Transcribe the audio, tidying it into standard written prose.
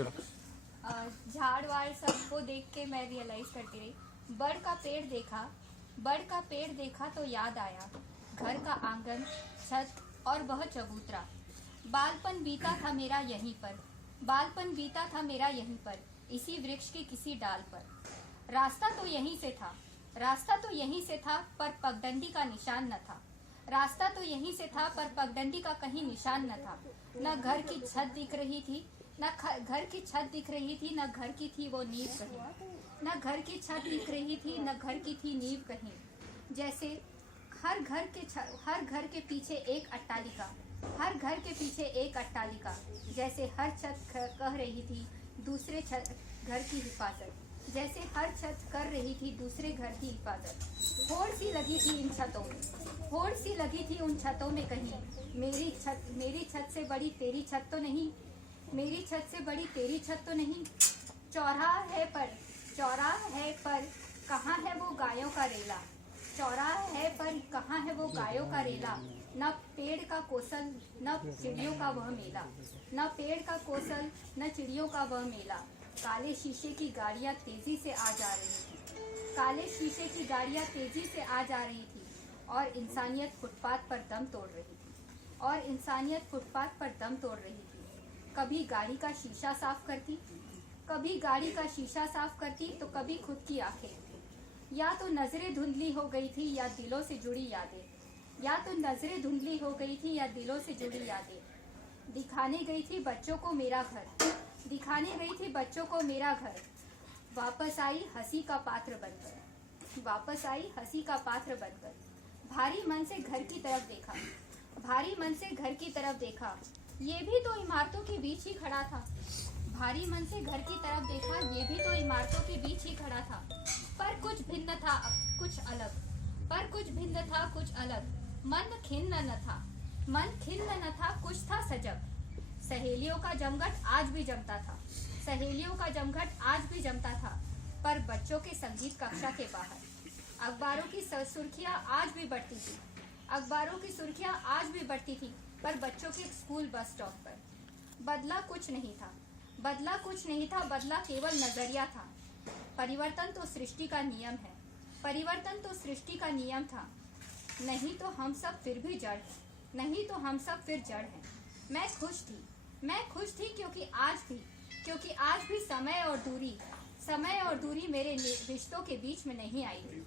चलो। झाड़ वाड़ सबको देख के मैं रियलाइज करती रही। बड़ का पेड़ देखा तो याद आया घर का आंगन, छत और वह चबूतरा। बालपन बीता था मेरा यहीं पर, इसी वृक्ष की किसी डाल पर। रास्ता तो यहीं से था पर पगडंडी का निशान न था। कहीं निशान न था। न घर की छत दिख रही थी, न घर की थी वो नींव कहीं। जैसे हर घर के पीछे एक अट्टालिका, जैसे हर छत कह रही थी दूसरे घर की हिफाजत। होड़ सी लगी थी उन छतों में कहीं। मेरी छत से बड़ी तेरी छत तो नहीं। चौराहे पर कहाँ है वो गायों का रेला। न पेड़ का कोसल न चिड़ियों का वह मेला। काले शीशे की गाड़ियाँ तेजी से आ जा रही थी और इंसानियत फुटपाथ पर दम तोड़ रही थी। कभी गाड़ी का शीशा साफ करती तो कभी खुद की आंखें। या तो नजरें धुंधली हो गई थी या दिलों से जुड़ी यादें। दिखाने गई थी बच्चों को मेरा घर। वापस आई हंसी का पात्र बनकर। भारी मन से घर की तरफ देखा। ये भी तो इमारतों के बीच ही खड़ा था। पर कुछ भिन्न था, कुछ अलग। मन खिन्न न था, कुछ था सजग। सहेलियों का जमघट आज भी जमता था, पर बच्चों के संगीत कक्षा के बाहर। अखबारों की सुर्खियां आज भी बढ़ती थी, पर बच्चों के स्कूल बस स्टॉप पर। बदला कुछ नहीं था, बदला केवल नजरिया था। परिवर्तन तो सृष्टि का नियम था। नहीं तो हम सब फिर जड़ हैं। मैं खुश थी क्योंकि आज भी समय और दूरी मेरे रिश्तों के बीच में नहीं आई थी।